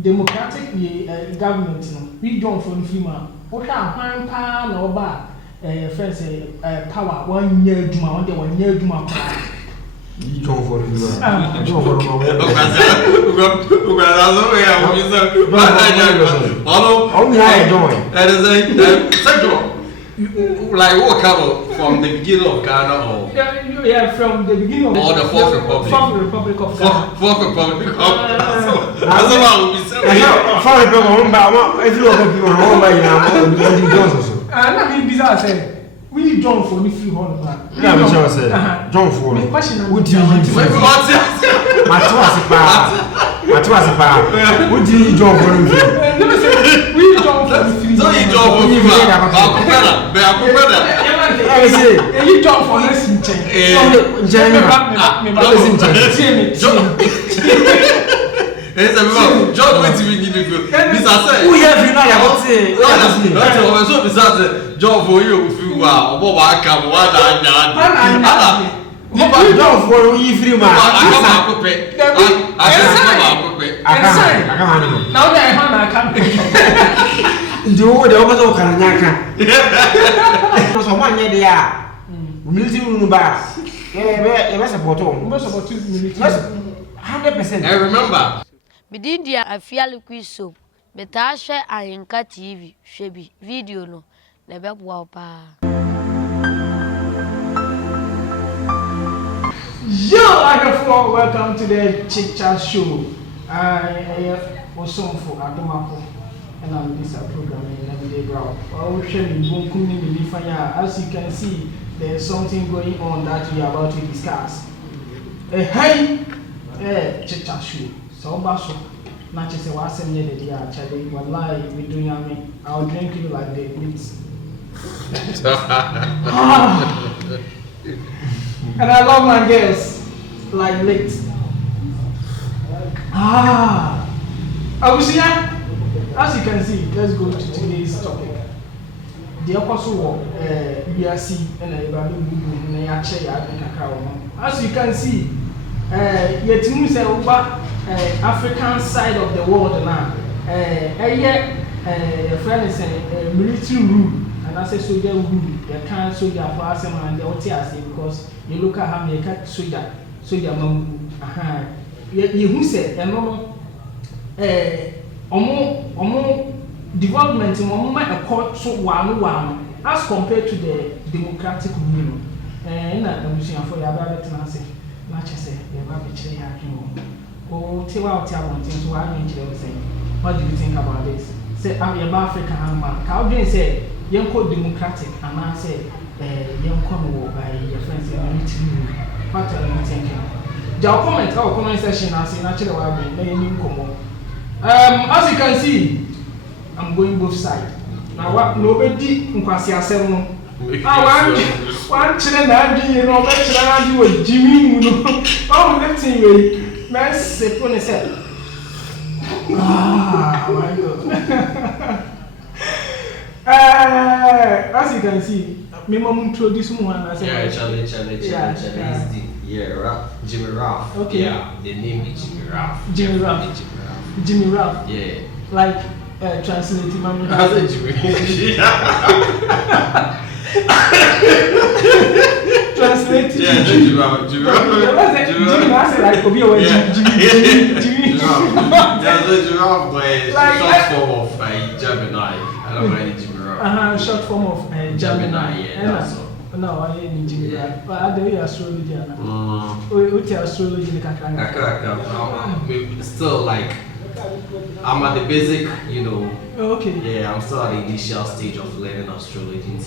democratic government, we don't from FEMA. What are one pound or bar? Friends, power 1 year to my 1 year to my power. You don't for you. Like what come from the beginning of Ghana or? Yeah, from the beginning of or the Fourth Republic. Fourth Republic of Ghana. Fourth Republic of Ghana. That's what we say. Fourth Republic, but if you are people home by now, I mean, bizarre say. We need John for the few hundred. Yeah, I'm sure I said. John for the question. Would you need Would you need John for him? We John for the few. So you John for you. I say, you John for listen John wait till we need to this I said. Who have you not say? That's so besides John for you feel wow. What come what John for you free man. I can't. Now that I can't. Do the overall can. So one year they are. Military bars. Yeah, that's a bottom. Most about 2 minutes. 100%. I remember. Midindia Afia liki soap. Betasha Ayenka TV. Shebi video no. Nebe wapa. Yo, Akaebenezer, welcome to the Chit Chat Show. I was on for Adomako, and I'm this program in everyday ground. As you can see, there's something going on that we are about to discuss. Hey, Chit Chat Show. So, Basso, not just a was sending the day actually. Wallahi, we doing yummy. I'll drink you like the meats. And I love my girls like late. Abusia, as you can see, let's go to today's topic. The apostle BRC and as you can see, yet African side of the world now. Friend is military rule. And I say soldier rule, they can't soldier for us and the OTS because you look at how they can't soldier you who said a normal development in a court so one as compared to the democratic rule. And I'm wishing for your brother to say, much as say, you're about to say, oh, tell out one thing, so I'm saying, what do you think about this? Say, I'm your African man. How do you say? Young called democratic, and I say, young come by your friends in meeting. What are you thinking? Our comment section, I say, naturally, as you can see, I'm going both sides. Now, what nobody in Kwasia 7. One children, you know, better with Jimmy, you know. Oh, let's see, man, say, when I said, my God. As you can see, my mom introduced one. Yeah, Charlie, Jimmy Ralph. Okay. Yeah, the name is Jimmy Ralph. Jimmy Ralph. Yeah. Like translating my name. Jimmy. Translating. Yeah, Jimmy Ralph. Jimmy Ralph. Like Jimmy. Jimmy Ralph, short form of Gemini. I don't mind Jimmy Ralph. Short form of Gemini. Yeah, that's all. No, I ain't Jimmy Ralph. But I do astrology. We tell astrology. Still like. I'm at the basic, you know. Okay. Yeah, I'm still at the initial stage of learning astrology.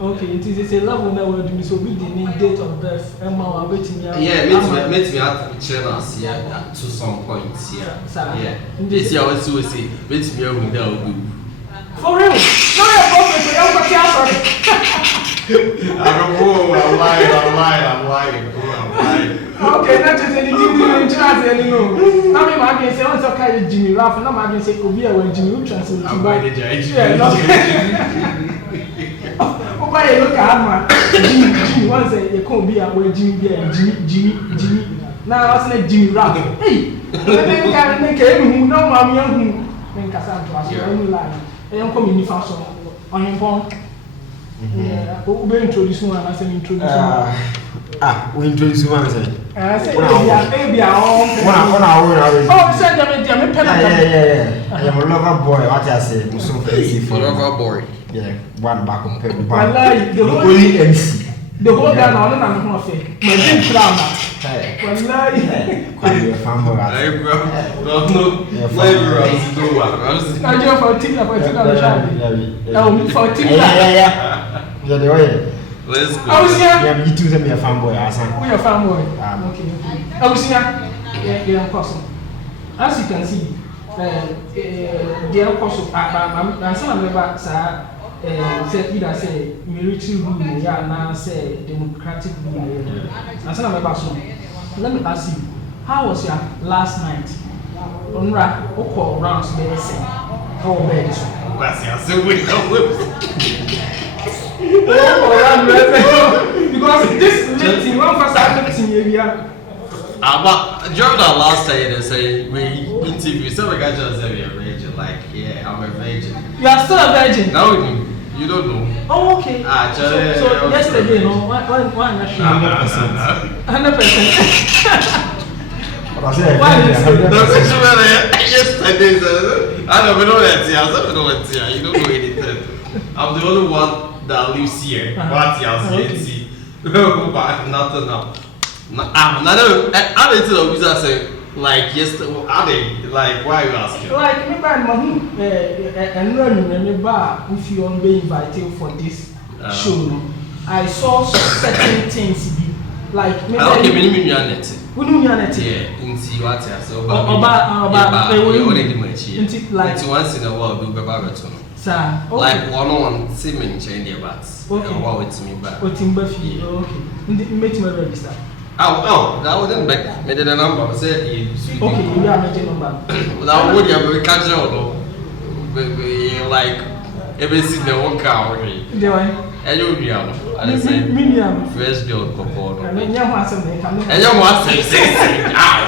Okay, it is a level that we're doing. So we didn't need date of birth. Yeah, meant me have to be trainers, yeah, to some points, yeah. Yeah. This year I was to say, meant me have to for real? No, you're perfect. I'm lying. Okay, not just anything you chance anymore. Now, I can say, once I carry Jimmy Ralph, and I can say, Obia when Jimmy translate. I'm by the judge. Oh, by look at Jimmy, once you can't be away, Jimmy. Now I was like Jimmy Rap. Hey, I make him no mammy young men Cassandra. I'm lying. I am coming in fast on your phone. Yeah, we introduce one and I said introduce we introduce one. I said, baby, oh, said yeah. I am a lover boy. What I say, so fancy for lover boy. Yeah, one back on paper. Only MC. The whole down on and off it. My big crown. Quite a family. I do for tea about the way. Let's go. I was here. Yeah, you two send me a fanboy. We are fanboy. Okay. I was here. Yeah, possible. As you can see, dear possible. I'm some member, sir. Said either say military rule, yeah, now say democratic rule. And some member, so let me ask you, how was your last night? On what rounds did they say? How bad is because this meeting, one first meeting area. But during the last time they say we interview, so we got just say we are virgin. Like, yeah, I'm a virgin. You are still a virgin. Now you don't know. Oh, okay. So yesterday, no, one 100%. 100%. Yesterday, I don't know that. You don't know anything. I'm the only one that lives here. What else? See, but nothing now. I didn't tell you that say like yesterday. Are they like why are you asking? Like me by and learning me bar if you want to be invited for this show. I saw certain things be like maybe. Okay, we need we know your net. Yeah, into what I saw. About we only much here. Like once in a while, we go back to sir. Like one seeming change the bats. Okay. Wow, it's me back. O timber fee. Okay. Make me register. Oh, that wasn't back. Made the number. Said you. Okay, you are making number. Now would you catch on? Like everything the one car already. The one. And you be on. I say first girl couple. And then you want some. And you want to say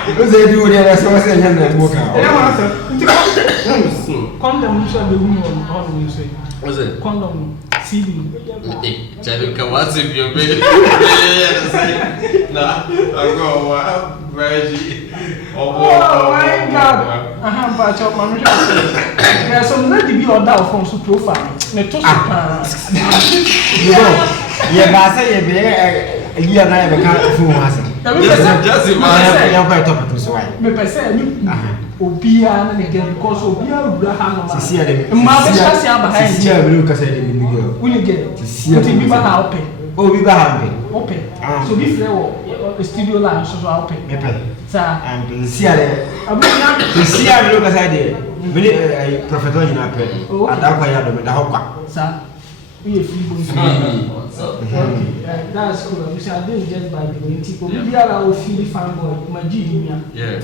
because they do that, so I say, condom shall be on you say. Was it? Condom CD. Jaduka, what's if you're baby? Nah, I go, Reggie. Oh my God! I have batch up my mission. There's some lady be on that from super profile. Yeah, but I say, a year and I have a kind of fool. Just imagine. You're quite top to swine. Me person, Obia and again because Obia will have see them. My best behind you. Look, I said, will you get to see a open? Oh, we are open. So be fair, studio line, so I'll pay. Sir, and see a look as I did. Really, Prophet in our pen. Oh, and that I had the hopper. Sir, we are free. That's cool. You see, I didn't just buy the way people. We are our Philly fanboy, my junior. Yeah.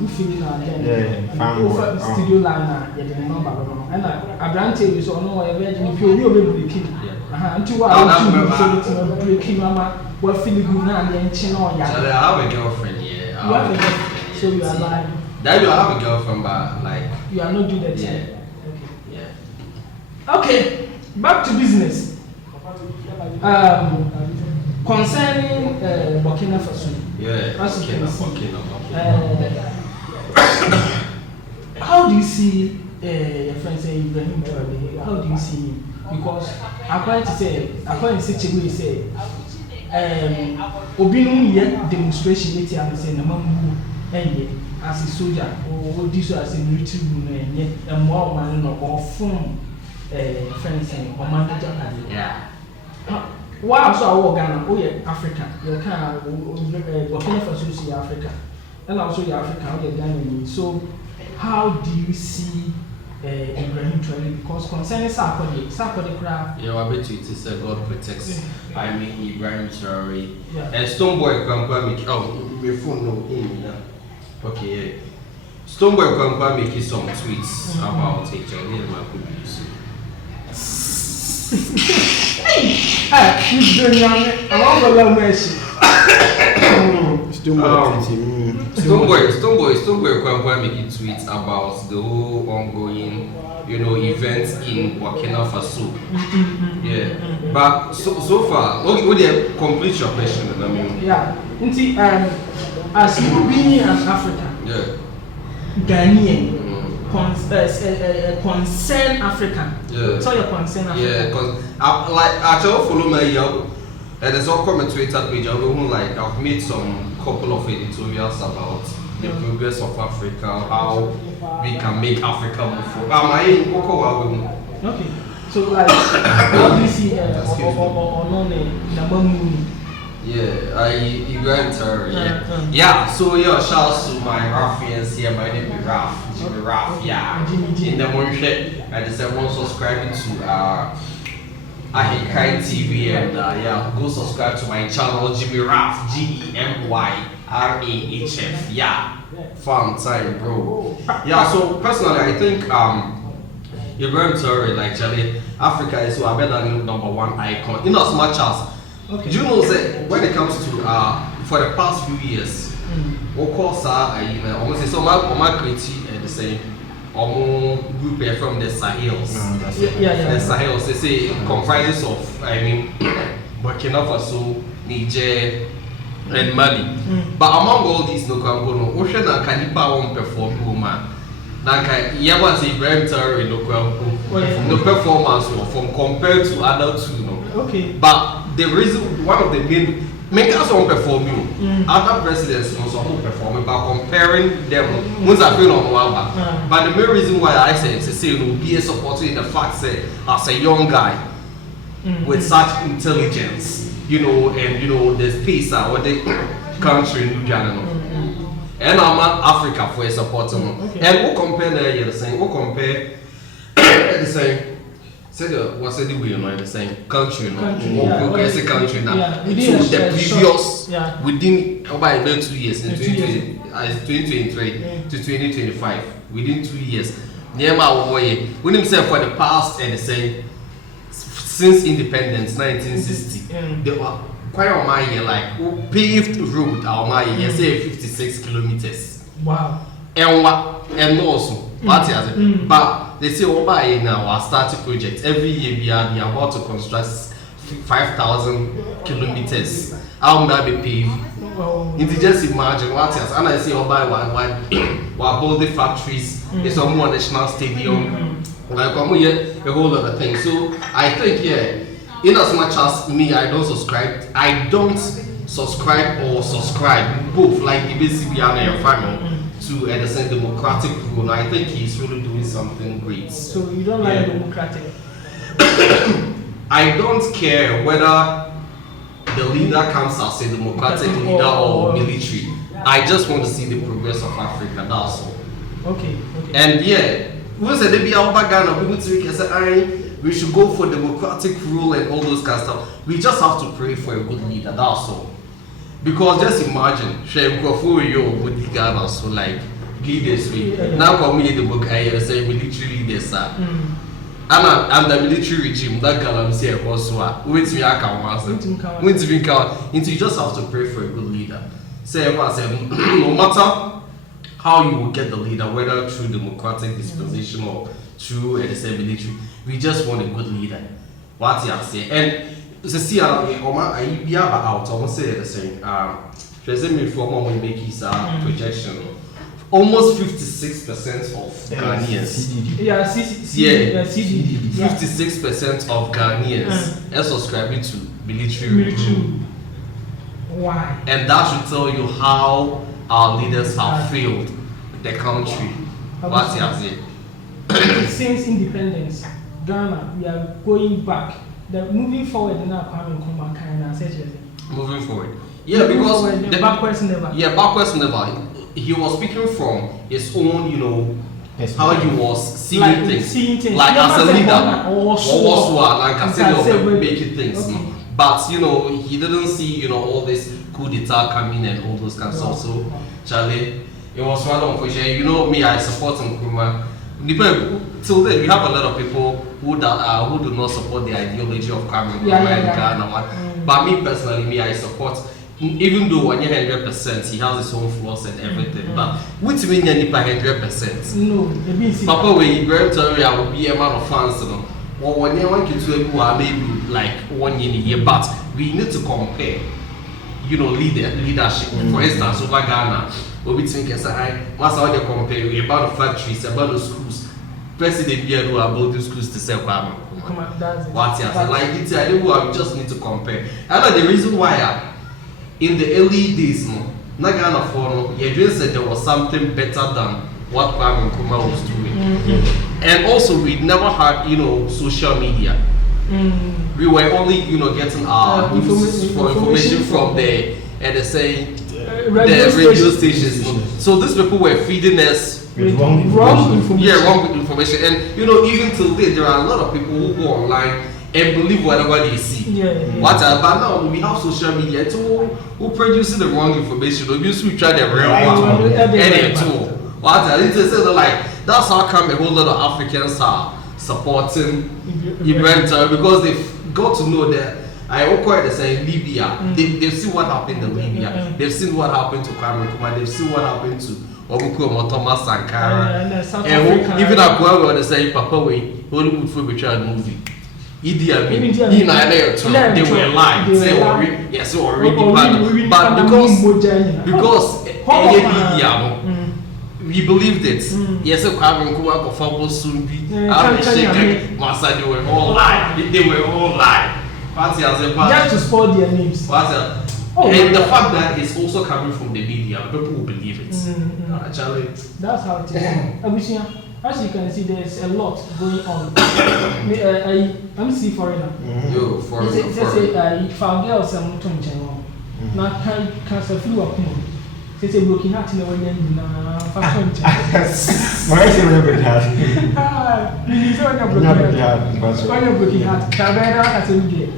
We feel our fanboy. Studio line, the number. And I granted you so no, I imagine if you will be king. Until I was breaking mama, what Philly Guna and Chino. I have a girlfriend, yeah. You have a girlfriend, so you are lying. That you have a girlfriend, but like. You are not doing that. Yeah. Okay. Yeah. Okay, back to business. Concerning Burkina Faso. Yeah. As you can see, how do you see your friend say Ibrahim Traoré? How do you see him? Because according to Sechewe say, Obinum yet demonstration it and say the man as a soldier or this as a military woman and more man or from friends or manager. Yeah. Why also Ghana? Oh yeah, Africa. You can Burkina Faso is Africa, and also Africa. Oh yeah, Ghana. So, how do you see Ibrahim Traoré? Because concerning Sarkodie craft. Yeah, I bet you it is God protects. I mean Ibrahim Traoré. Yeah. And Stoneboy can make my phone no in now. Okay, yeah. Stoneboy can make some tweets about HIV and my community. Hey, he's doing young. I want to learn mercy. Stoneboy Kwankwa making tweets about the whole ongoing, events in Burkina Faso. Yeah, but so far, would you complete your question? I mean, yeah. As you being an African, yeah, Ghanaian, concerned African. Yeah. So you're concerned African. Yeah, because I follow my and there's all comment Twitter page. I've made some couple of editorials about the progress of Africa, how we can make Africa move forward. Okay, so how do you see Yeah, yeah. So shout out to my Afians here. My name is Jimmy Raf. Yeah, in the morning, I just everyone subscribing to Kyekyeku and go subscribe to my channel Jimmy Raf, GEMYRAHF. Yeah, fun time, bro. Yeah. So personally, I think you're going to like Charlie. Africa is better than #1 icon. In as much as do you know that when it comes to for the past few years, of course, almost say so my creative the same. Group from the Sahels. The Sahels, they say comprises of Burkina Faso, Niger, and Mali. But among all these Ocean and Kanipa won't perform woman. Was a very no performance from compared to other two. Okay. But the reason, one of the main makers won't perform other presidents won't perform, but comparing them, but the main reason why I say it's be a supporter in the fact that as a young guy with such intelligence, and the space what the country in Ghana. And I'm Africa for a supporter. And we'll compare the same, the same. What's the way the same country? Country now. The previous within about 2 years, in 2023 to 2025, within 2 years. Near my way, we himself for the past and the same since independence 1960. They were quite on my year like paved road on my year, say 56 kilometers. Wow. And also, but they say now our starting project every year we are about to construct 5,000 kilometers. How will be paved? You just imagine what else. And I say one building factories, there's some more national stadium, like a whole other thing. So I think in as much as me, I don't subscribe or subscribe both like the basic your family to the same democratic rule. I think he's really doing something great. So you don't like democratic? I don't care whether the leader comes as a democratic leader or military. I just want to see the progress of Africa. That's all. Okay. And we said they be our Ghana. We should go for democratic rule and all those kind of stuff. We just have to pray for a good leader. That's all. Because just imagine, with Ghana, so like leaders now come in the book I say military leaders and the military regime that Ghana say also with me you just have to pray for a good leader. Say no matter how you will get the leader, whether through democratic disposition or through the military, we just want a good leader. What you say and see, I be out. I won't say the same. President Reformer will make his projection. Almost 56% of Ghanaians. Yeah, 56% of Ghanaians are subscribing to military rule. Why? And that should tell you how our leaders have failed the country. What you say? Since independence, Ghana, we are going back. Moving forward, moving forward. Yeah, because backwards never. Yeah, backwards never. He was speaking from his own, how he was seeing things. Like as a leader, or like I said, making things. Okay. But he didn't see all this coup d'etat coming and all those kinds of stuff. So Charlie, it was rather unfortunate. Me, I support Nkrumah. Till then, we have a lot of people who do not support the ideology of Kwame Nkrumah in Ghana. But me personally, I support even though 100%, he has his own flaws and everything. But which mean 100%? No, Papa, when you grow to I will be a man of fans, no. Or when you want to maybe like 1 year a year, but we need to compare, you know, leadership. For instance, over Ghana, what we think is what's how they compare about the factories, about the schools. President Biado about the schools to say, what's like it's we just need to compare. And the reason why in the early days, no Ghana for you just said there was something better than what Kwame Nkrumah was doing. And also we never had, you know, social media. We were only, you know, getting our information from the radio stations. So these people were feeding us wrong information. Yeah, wrong information. And you know, even till today, there are a lot of people who go online and believe whatever they see. But now we have social media who produces the wrong information. Obviously, we try the real one. And too. Like that's how come a whole lot of Africans are supporting Ibrahim Traoré, because they've got to know that I quite the same Libya. They've seen what happened in Libya. They've seen what happened to Kwame Nkrumah. They've seen what happened to Obuku Thomas Sankara. And even Aguero were the same Papa way Hollywood for betrayal movie. Idi Amin, they were lying. Yes, already. But because we believed it. Yes, Kwame Nkrumah of Fabo soon be. They were all lying. They were all lying. Just to spoil their names. And the fact that it's also coming from the media, people will believe it. Actually, that's how it is. As you can see, there's a lot going on. I'm see foreigner. Yo, foreigner. If our girls are not on channel, now can flu up more. It's a broken heart in the way in fashion. Why is it broken heart? You saw your broken heart. Cabana has a good.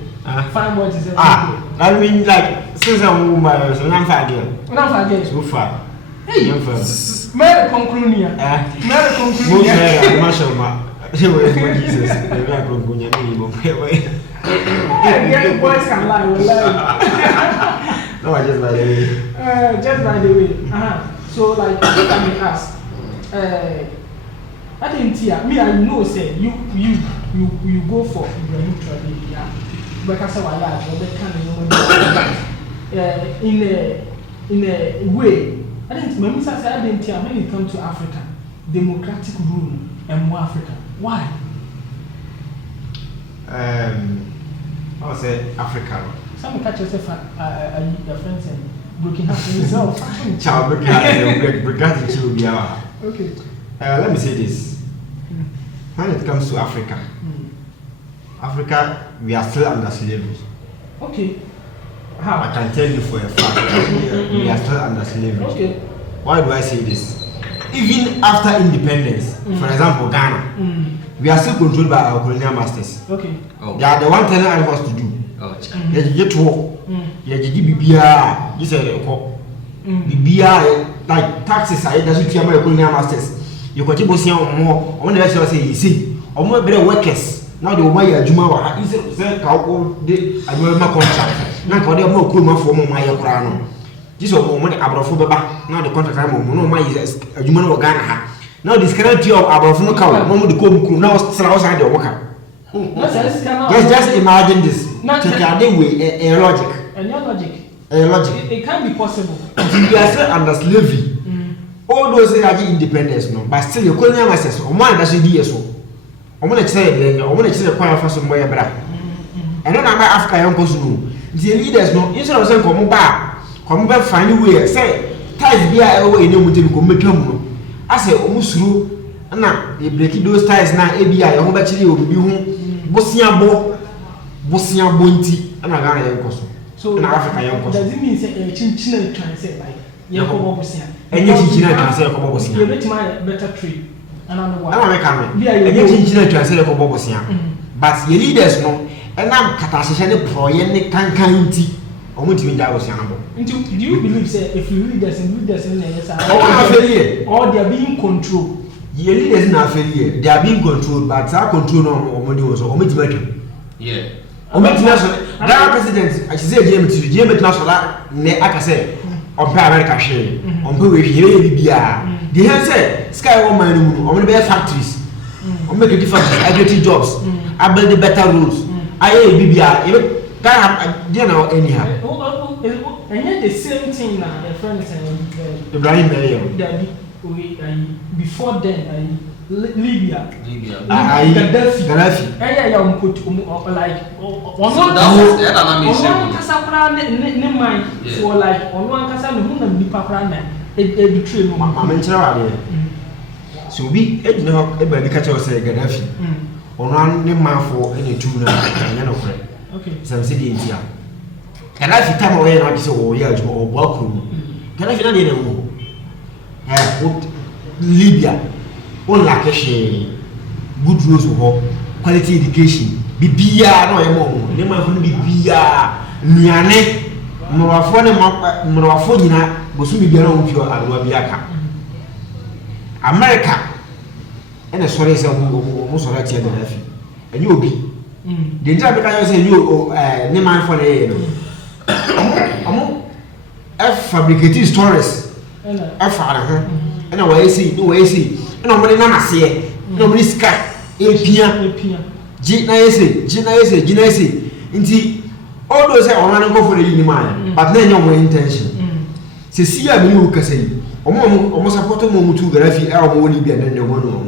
Fine what is it? I mean, like, since I'm a woman, so I'm fine. So far. Hey, you're first. Mary Conclunia. Mary Conclunia. She was my Jesus. The black Conclunia minimum. Young boys can lie. No, just by the way. Just by the way. So, like, if I may ask, I didn't hear me. I know, say you go for Ibrahim Traoré, yeah. Because I in a way, I didn't. My Mr. said I didn't hear when it comes to Africa, democratic rule and more Africa. Why? I would say Africa. Some catch yourself your friends and broken heart yourself. Child breaking heart. Okay. Let me say this. When it comes to Africa, Africa, we are still under slavery. Okay. How? I can tell you for a fact we are still under slavery. Okay. Why do I say this? Even after independence, for example, Ghana, we are still controlled by our colonial masters. Okay. They are the one telling us to do. You get to work. You get BBR. You say, BBR, like taxes, I doesn't care about colonial masters. You got to go see more. On the rest of you see, or more better workers. Now the way you Juma is a contract. Now they have no cool for my Kurano. This is what Abrafobaba. Now the contract I'm no my is a human organ. Now this current of Abrafno cow, no the cool now still outside the worker. Yes, just imagine this. Take a way a logic. And your logic. A logic. It can't be possible. We are still under slavery. All those are independence, no, but still your colonial masters, or one doesn't be so. I want to say, I want to say the choir for some way, brother. And then I'm Africa, young person. The leaders know, instead of saying, come back, find a way, say, ties be away in the committee. I say, almost through, and now you break those ties now, ABI, I hope actually will be home, Bosnia Bonti, and I got a young person. So, in Africa, young person. Does it mean say a chin translate like Yakobo Bosnia? And you chin translate Yakobo Bosnia. You make my better trade. I don't know why. I but your leaders know, and I'm Katasha Proyen Kankanti. Do you believe say if you leaders and leaders in the or they are being controlled? Your leaders in affiliate, they are being controlled, but our control no money was or yeah. And Ghana president, I say James National, ne akase, on America share, on Pewe, Bibia. The hand said, Sky Woman, on the factories, on make a difference, I get jobs, I build the better roads. I Bibia, even dinner anyhow. And yet the same thing now, the friends and Ibrahim Mayer. Before then, Libya. Gaddafi. Like for like on one casa who be papa betray no. So we know everybody catch us say Gaddafi. On one man for any two na okay. Some city in here. Gaddafi time away na say oh yeah or welcome. Gaddafi na dey no. Libya. On la cache good roads quality education. Bibia no emo. Ne man for bibia nuane. Mwafo nyina bosu bibia na wofio alwa biaka. America ene sore se mo sore tie Gaddafi. Enye obi. The entire America say you ne man for le no. Amo fabricate stories. Afa na ho. Ena wa esi no money na mase no money ska epia gina ese nti all those say on go for the union but na your intention se see ya bi u kase omo support mo mutu Gaddafi e omo Libya na no no.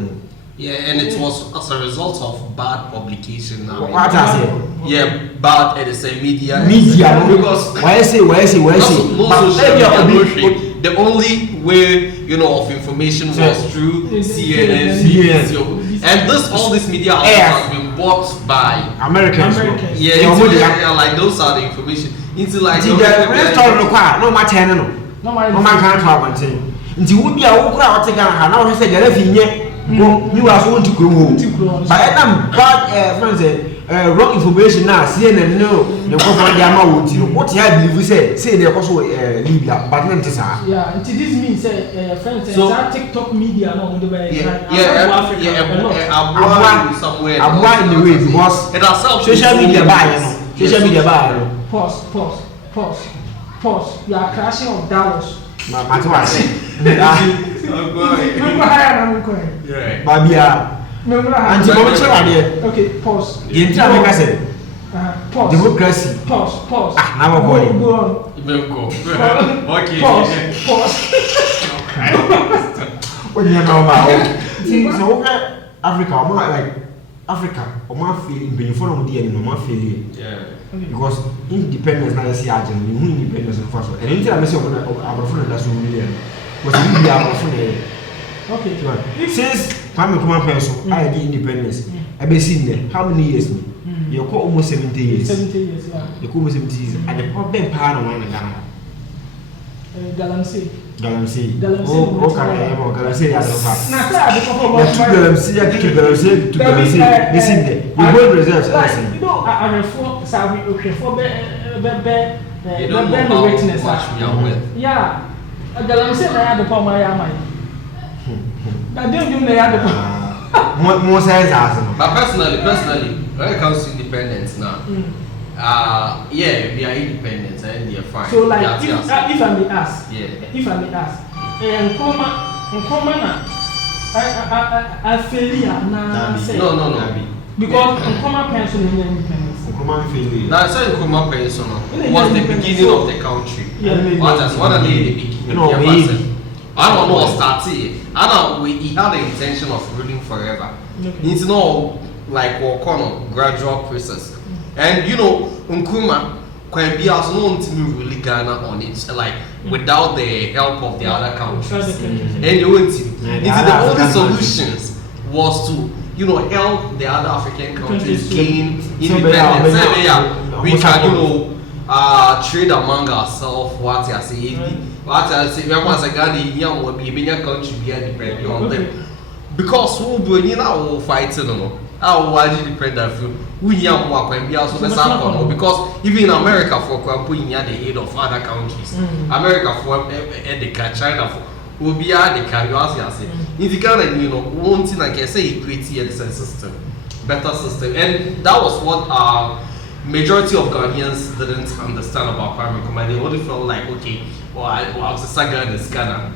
Yeah, and it was as a result of bad publication now. What I say? Yeah, bad at the same media. Because why say the only way of information was through CNN. And all this media has been bought by Americans. Yeah, like those are the information. Into like no matter no man can't have one thing. Into would be a walk now say Gaddafi you are so to grow. But I'm bad friends wrong information now. CNN no the government amount what you believe say they also Libya but not this. Yeah, it this means friends that TikTok media no somewhere in the way because it has social media buy pause you are crashing of dollars. Babia. Okay, pause. The entire America said pause. Democracy. Pause. Now go Okay. Pause. When you know so Africa, feeling before no dey no feel. Yeah. Because independence na see agent, who independence for first. And anything I say about that's million. Because we are for okay. Since Kwame Nkrumah person, I had independence. I been seen there. How many years? You call almost 70 years. 70 years, yeah. You call almost 70 years. And the problem power no one in Ghana. Galamsey. Oh, okay. Galamsey. Now, Galamsey. Listen there. You hold reserves. You know, I reform. Sorry, okay. For you don't know how much we are with. Yeah. Galamsey na ya de pa ma ya mai. Na dem na ya de pa. More size as. But personally, when it comes to independence now, yeah, we are independent and they are fine. So like, if I may ask, Nkrumah na I failure na say. No. Because Nkrumah pension is independence. Nkrumah failure. Now, so Nkrumah pension was the beginning of the country. Yeah. What are the beginning? I don't know what started. He had the intention of ruling forever. Okay. It's not like a gradual process. And Nkrumah can be as known to really Ghana on it, like without the help of the other countries. And the only solutions was to help the other African countries gain independence. We can trade among ourselves. What I say, once again, the country be dependent on them because we'll fighting. Why did you depend on you? We also because even in America, for example, the aid of other countries, America for China will be at the carriers. In the Ghana, one thing I can say is create the system, better system, and that was what majority of Ghanaians didn't understand about Kwame Nkrumah. They only felt like, okay, well, I was a Saga in Ghana,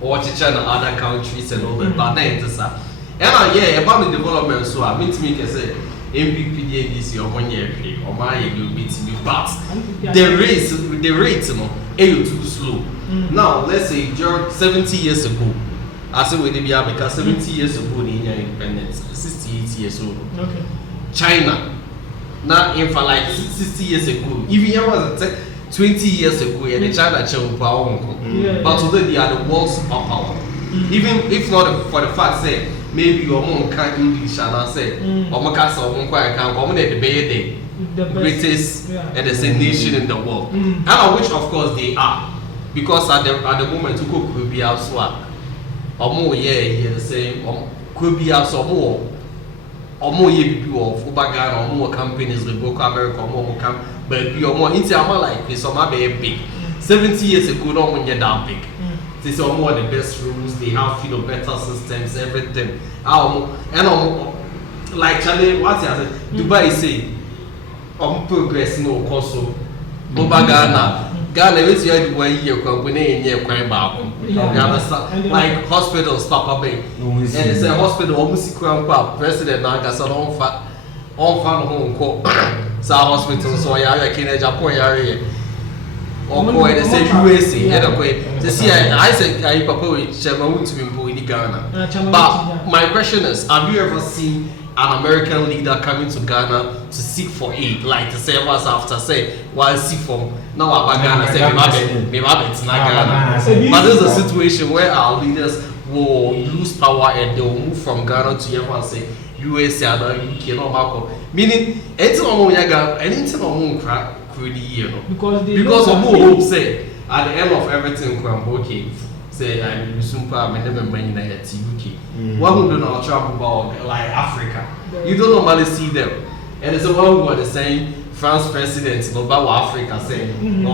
or China, other countries and all that. But now it's and yeah, about the development. So I mean to me, I say MPP DNDC or 1 year or my will be to me, but the rate, you know, is too slow. Now let's say 70 years ago. I said we did because 70 years ago the Indian independence, 68 years old. Okay. China, now in for like 60 years ago, even here was 20 years ago, and the China changed power. But today they are the world's power. Even if not for the fact say maybe your mom can't English and I say, or my castle, or my can't come the greatest and the same nation in the world, and which of course they are, because at the moment to cook will be elsewhere. Or more, yeah, the same. Could be also more people of Ubagana or more companies with Boko America or more camp, but you are more into like this or maybe big. 70 years ago, not when you're that big. This are more the best rooms, they have better systems, everything. And like Charlie, what I said, Dubai say, progress no also. Ubagana. Ghana, it's the 1 year company in year quite bad. Like hospitals, Papa Bay. And it's a hospital, almost president, Nagas, on home court. So, hospital, so I can a Japan area. Or go and say USA. Anyway, to see, I said, I propose Chairman to be in Ghana. But my question is, have you ever seen an American leader coming to Ghana to seek for aid, like to say what's after say, while see from now about Ghana, say maybe it's not Ghana. But there's a situation where our leaders will lose power and they will move from Ghana to everyone say USA and UK, no matter. Meaning, anything on Yaga, anything on crack, you know, because of who hope say at the end of everything, okay. Say I'm super, my name is Benina at UK. One who don't know travel about like Africa. You don't normally see them. And it's a one who are the same France president about Africa saying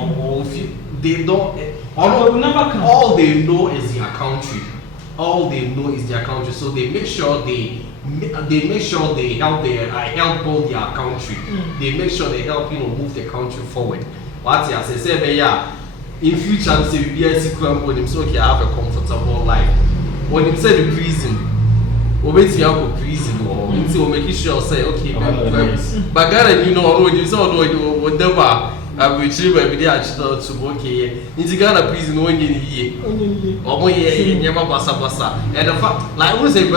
they don't all they know is their country. All they know is their country. So they make sure they help build their country. They make sure they help move the country forward. What I say in future, say we are secure him, so okay, I have a comfortable life. When he said the prison, we wait to have a prison or until we make sure say okay, but Ghana, you know, you saw whatever I will achieve every day. I to okay, in Ghana prison, one year, or 1 year, never basa. And the fact, like we say,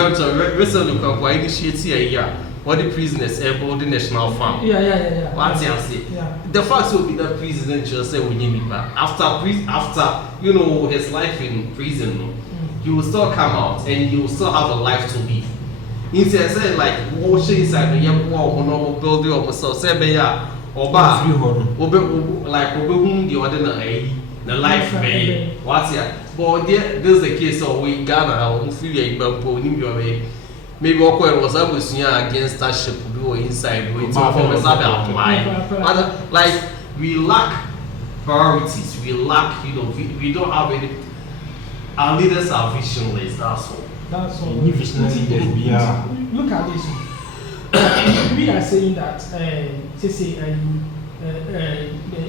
recently, we initiate a year. What the prisoners able the national farm. Yeah. What I say. The fact will be that president just say we need it back. After his life in prison, he will still come out and he will still have a life to live. Instead say like washing inside the normal building or so say like the ordinary the life may what's but this is the case of we Ghana or maybe Okoye was able to against that ship or inside but like we lack priorities, we lack we don't have any. Our leaders are visionless, that's all. Look at this. We are saying that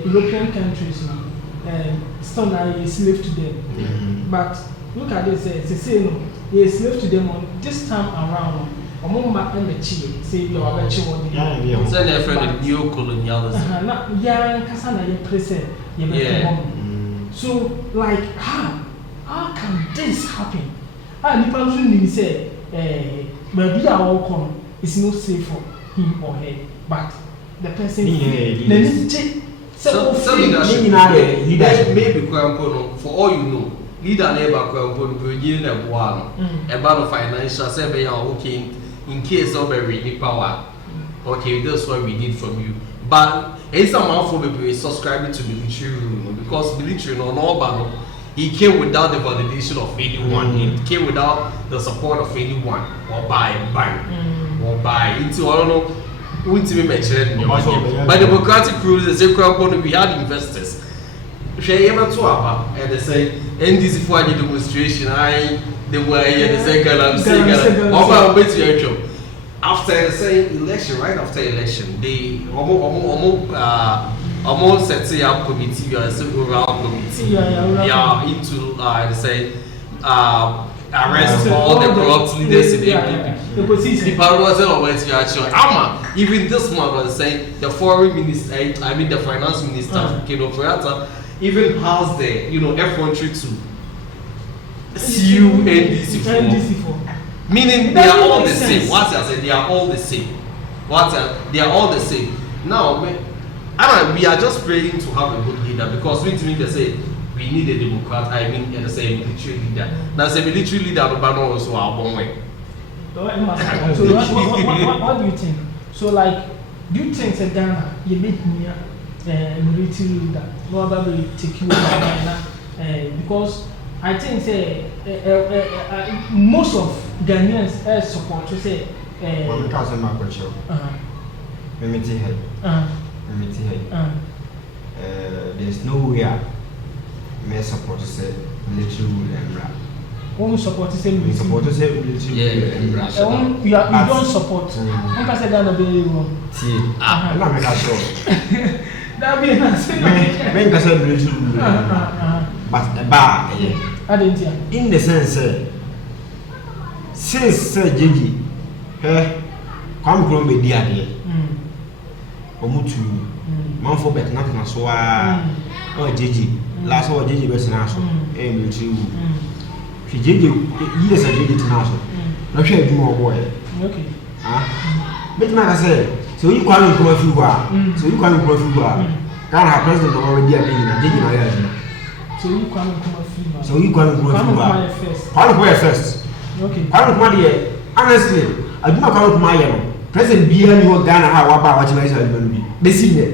European countries still now a slave to them. But look at this, they say no, they are slave to them on this time around. Omoma and the Chile, say you are better one. So they're afraid of neo-colonialism. Yeah, Kasana, you present. So, like, how can this happen? Nipa Nini say, maybe our come is not safe for him or her, but the person. So maybe for all you know. Leader neighbor bringing a one about financial say okay in case of a really power. Okay, that's what we need from you. But it's someone for people subscribing to military rule because military no he came without the validation of anyone, he came without the support of anyone or by into I don't know wouldn't even mention by democratic rules we had investors. And they say, and this is for the demonstration. They were here, they say, after say election, right after election, they almost set up committee, a rural committee. They are into they say arrest all the corrupt leaders in the NPP. The parliament always actually even this month was saying the foreign minister, I mean the finance minister, Keno Furata, even has the effrontery to sue NDC for. Meaning they are all the same. What I said, they are all the same. They are all the same. Now, we are just praying to have a good leader because we need to say we need a Democrat. I mean, and say military leader. Now, say military leader, but also our own way. So, what do you think? So, like, do you think that Ghana, you make me a military leader, no other will take you over because I think most of Ghanaians support to say. One cousin, my question. There's no way I may support to say military rule and rap. Only support to say military. Support to say military and rap. You don't support. One can say Ghana be wrong. See, I'm not making sure. That be nice. When can say military rule and rap? But the bar, in the sense, since Sir Gigi, come from the idea. Omutu, man for bet nothing as well. Gigi, last or Gigi was national, military. She Gigi, years a Gigi to national. No share more boy. Okay. But man, I said, so you can't go through, so you can't go through. Can't have president already a Gigi. So you can't come through. So you can't go through. How to first? Okay. How to honestly, I do not come to my President Bia ni Ghana ha wa ba wa chima isa liba bi. Besi ne.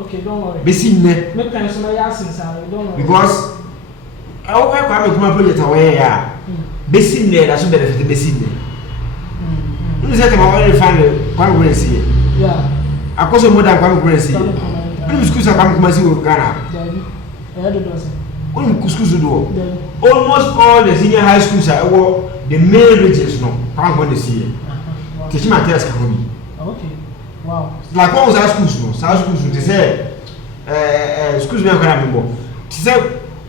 Okay, don't worry. Besi ne. Make pension na ya sinsa, don't worry. Because I will come to my project away ya. Besi ne da so benefit besi ne. You say my only fan kwam currency. Yeah. Akoso more than kwam currency. You school sa kwam kumasi wo Ghana. Schools do. Almost all the senior high schools are the main regions no. Kwam go dey see. Teaching my test can be. Okay. Wow. Like what was our schools no? Our schools they say schools me can remember. They say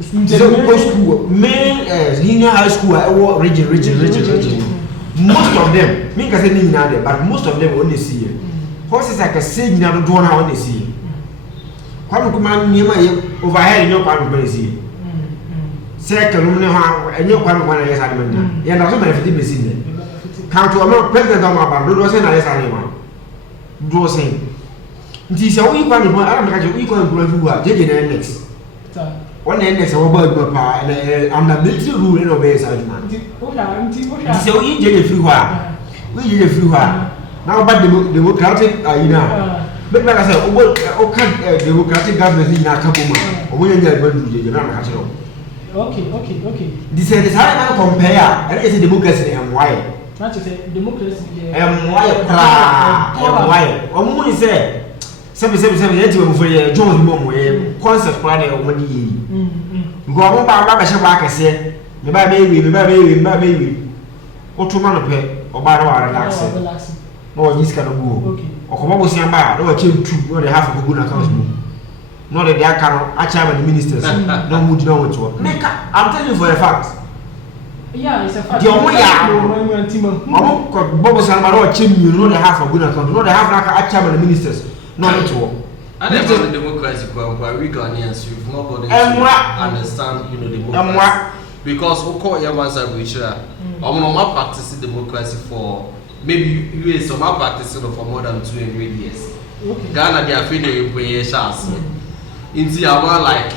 school main senior high school region. Most of them, me can say ni na there, but most of them only see here. Horses like a say ni na do na only see. Kwam kuma ni ma overhead no kwam go see. Say ka no ne ha enyo kwam kwa na yes admin. Ya na so benefit be see there. Count to a president of my band, do say na yes animal. Do say. Nti se we kwa ni mo ara meka je we kwa ngro fu a je na next. One next e wo ba gba pa and the military rule no be say adman. Nti se we je free ho a. We je free ho a. Now about democratic but like I said, o kan democratic government na ka boma. O mo nya adman du je na ka chiro. Okay. This is how I compare. And it's democracy and why. Not to say democracy. Why? Omo say 777 yet we for John Momo concept plan e omo di. Because omo ba she ba kase. Me ba baby. Otuma no pe oba na wa relax. No onyis ka no go. Okay. Okomo bo sian ba no wa chem tu no dey half go na account mo. No dey aka no acha the ministers. No mood no want to. I'm telling you for a fact. Yeah, it's a fact. The only Bobo Salmaro chimney, no the half of good account, no the half like actually the ministers, no to work. I never democracy we Ghanaians, you've not got to understand, democracy. Because we call your ones that we share. I'm not practicing democracy for maybe US or not practicing for more than 200 years. Okay. Ghana, they are feeling in the like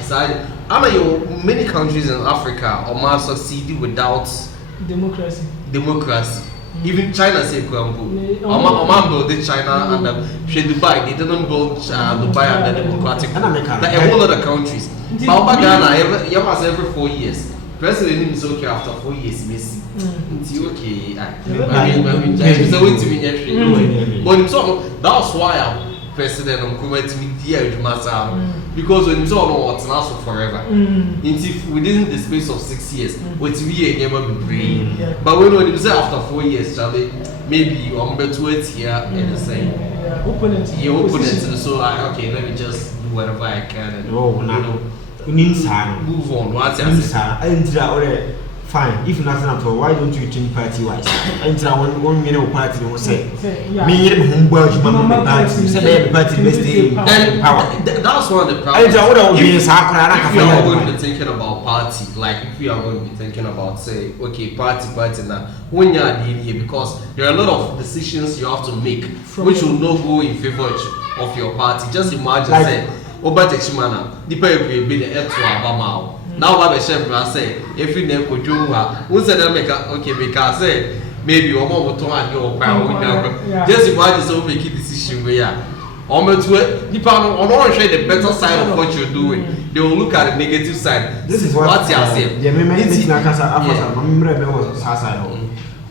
many countries in Africa are succeeding without democracy. Even China say Oman built China and Dubai. They didn't build Dubai and the democratic. Like a whole other countries. But Ghana, every 4 years. President is okay after 4 years. Messi. It's okay. But that's why president on comment with dear Massa because when it's all what's last forever. Within the space of 6 years, what's we never be brain. But when you say after 4 years, Charlie, maybe you are better to it here and the same. You open it, so okay, let me just do whatever I can and move on. What's your fine, if nothing at all, why don't you think party wise? Enter one minute party will say, me homeboy, party, say party best day power. That's one of the problems. If we are going to be thinking about party, like if we are going to be thinking about, say, okay, party now, when you are here, because there are a lot of decisions you have to make which will not go in favor of your party. Just imagine, say, Obate Chimana, the people will be the head to Abamao. Now what the chef will say, if you never could do who said that make okay, because say maybe one more to and your power. Just imagine so make a decision where almost the power on all share the better side of what you're doing. They will look at the negative side. This is what you are saying.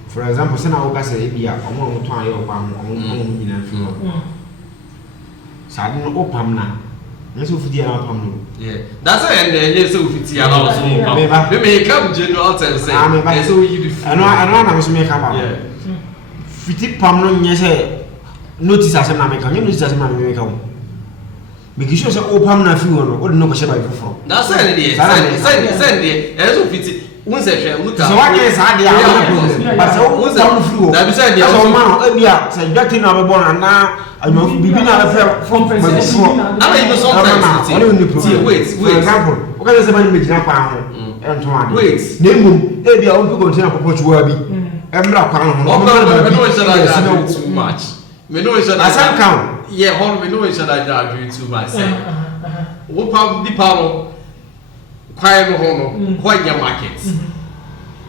For example, say now say if you are omo to ayo pam omo nyina fi. Sade no opam na. Yes, yeah, that's why and yes, so 50 and also maybe come general and say, so you I know, I'm make up. 50 pound, yes, notice as a man, you notice as a man, make up. Because you say, oh, Pamna, few or no, that's it. Send it, as of 50. Once I look at what is I but so flu. That is the old man, yeah, say, getting our born and now I know be from wait, for example, what is the man making up and wait, name maybe I want to go to Portugal. I'm not too much. We know each other. I count. Yeah, we know each other doing too much. What probably power. Quite your market.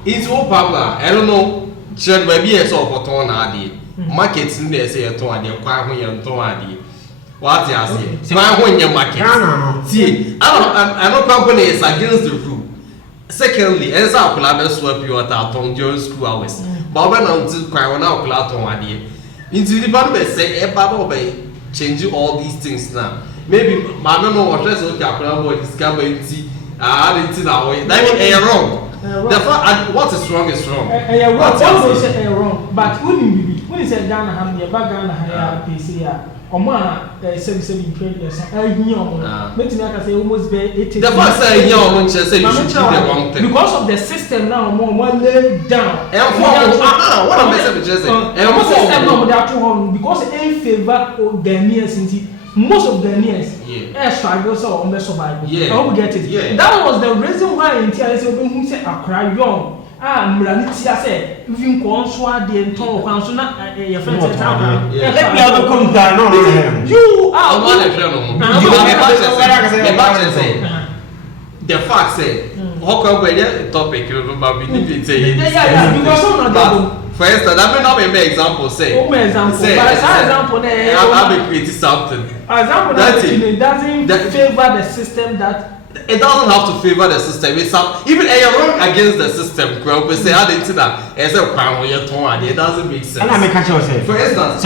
It's all popular. I don't know. Should maybe a sort of ton idea. Markets in there say a ton idea, quite when you're ton idea. What I say? So I want your market. See, I know company is against the rule. Secondly, as our club swap you at our tongue during school hours. But when I'm still crying out, ton idea. Into the department say, a bubble by changing all these things now. Maybe I don't know what dress okay, I discover it. That means wrong. Therefore, what is wrong is wrong. Wrong. But when you say Ghana, have the background, PC, or more, 77 years, I know. Making like I say almost 80. The first say, because of the system now, more laid down. What am I saying? Because in favor of Ghanaians. Most of Ghanaians struggle so on the survival. I hope we get it. That was the reason why in TLC who said Accra young. Mranitia said, even Conswa, the entire Consona, your friends at town. Let me have a come down. You are one of them. The fact say, how come we get topic? You remember we didn't say it. For instance, that may not be an example. Say, example, I'll be creating something. Example that it doesn't favor the system that. It doesn't have to favor the system. It's even you're wrong against the system. We say I didn't that as a crown when you're torn. It doesn't make sense. And I make a for instance,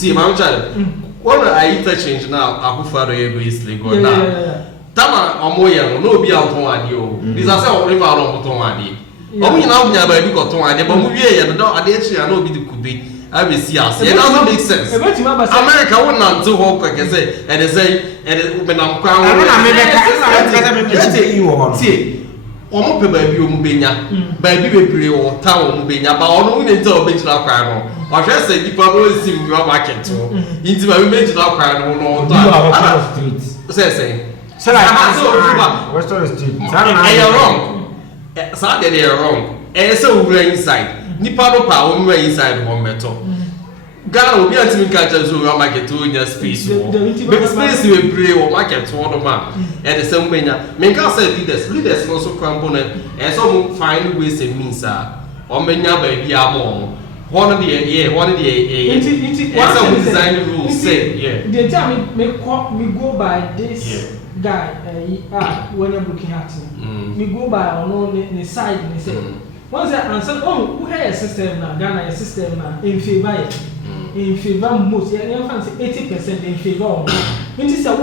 see, my child. When I interchange now, I prefer to easily go now. Tama omoya no be out on you. These are say river on to Omu now we have a got on but we here no ade I know be the could be I will see us. It doesn't make sense. America won't not to walk like I say and they say and when I'm crown see omo pe baby omu benya baby bebre o ta omu benya ba ono we need to be na kwan no o hwe say di pa bo sim your market o inti ba we make na kwan no no say Western Street. You're wrong. Saturday they are wrong. So we're inside. Nipa no pa we inside one metal. Ghana will be anti culture so we market to in space. But space we pray or market one man. And the same way now. Men can say leaders also component and some find ways and means or menya baby amo. One of the design rules say the time me go by this guy when I'm looking at him. Me go by on the side and say once I answer who has a system now Ghana a system now in favor in favor most. Yeah, 80% in favor. When you say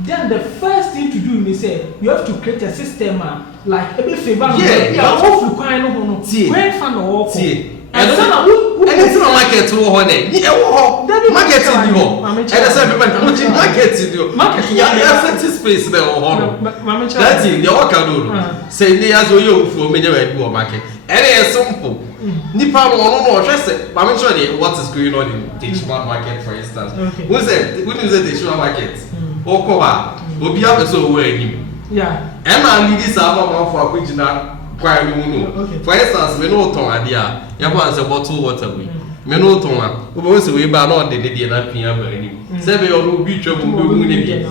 then the first thing to do is say you have to create a system like every favor. Yeah, when fan or and it's not market to honey. Market in you. And I said, market in you. Market space there. That's it. You walk out. Say, there's you for me to market. And it's simple. Nipa no just say, I'm sure what is going on in the Tishman market, for instance. Who's it? When you say the Tishman market? Okoba. Obi have so way. Yeah. And I need this album for which now. For instance, me no ton adia. You want say bottle water we. Me no ton a. We say we ba no de dey na pia ba ni. Say be you bi twam go mu ni bi.